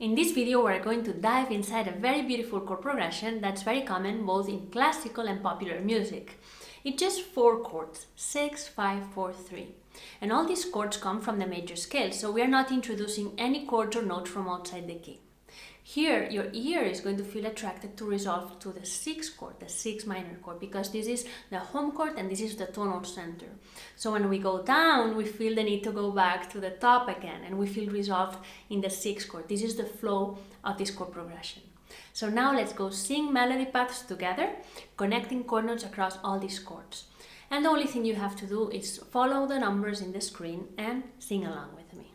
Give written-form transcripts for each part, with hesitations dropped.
In this video, we're going to dive inside a very beautiful chord progression that's very common both in classical and popular music. It's just 4 chords, 6, 5, 4, 3. And all these chords come from the major scale, so we are not introducing any chords or notes from outside the key. Here, your ear is going to feel attracted to resolve to the 6th chord, the 6th minor chord, because this is the home chord and this is the tonal center. So when we go down, we feel the need to go back to the top again, and we feel resolved in the 6th chord. This is the flow of this chord progression. So now let's go sing melody paths together, connecting chord notes across all these chords. And the only thing you have to do is follow the numbers in the screen and sing along with me.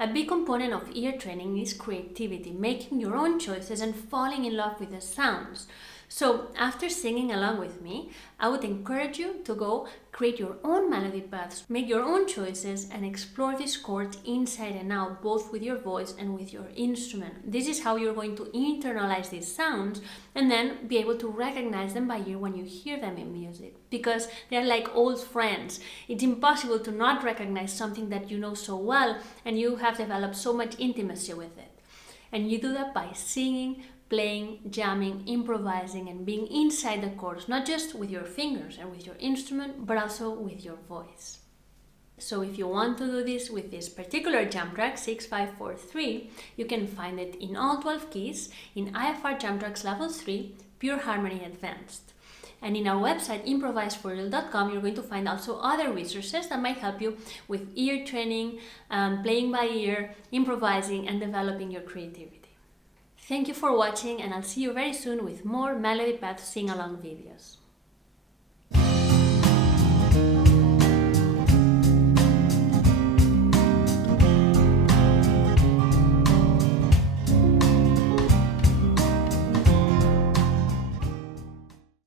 A big component of ear training is creativity, making your own choices and falling in love with the sounds. So after singing along with me, I would encourage you to go create your own melody paths, make your own choices, and explore these chords inside and out, both with your voice and with your instrument. This is how you're going to internalize these sounds and then be able to recognize them by ear when you hear them in music, because they're like old friends. It's impossible to not recognize something that you know so well and you have developed so much intimacy with it. And you do that by singing, playing, jamming, improvising, and being inside the chords, not just with your fingers and with your instrument, but also with your voice. So if you want to do this with this particular jam track, 6, 5, 4, 3, you can find it in all 12 keys in IFR Jam Tracks Level 3, Pure Harmony Advanced. And in our website, improviseforreal.com, you're going to find also other resources that might help you with ear training, playing by ear, improvising, and developing your creativity. Thank you for watching, and I'll see you very soon with more Melody Path sing-along videos.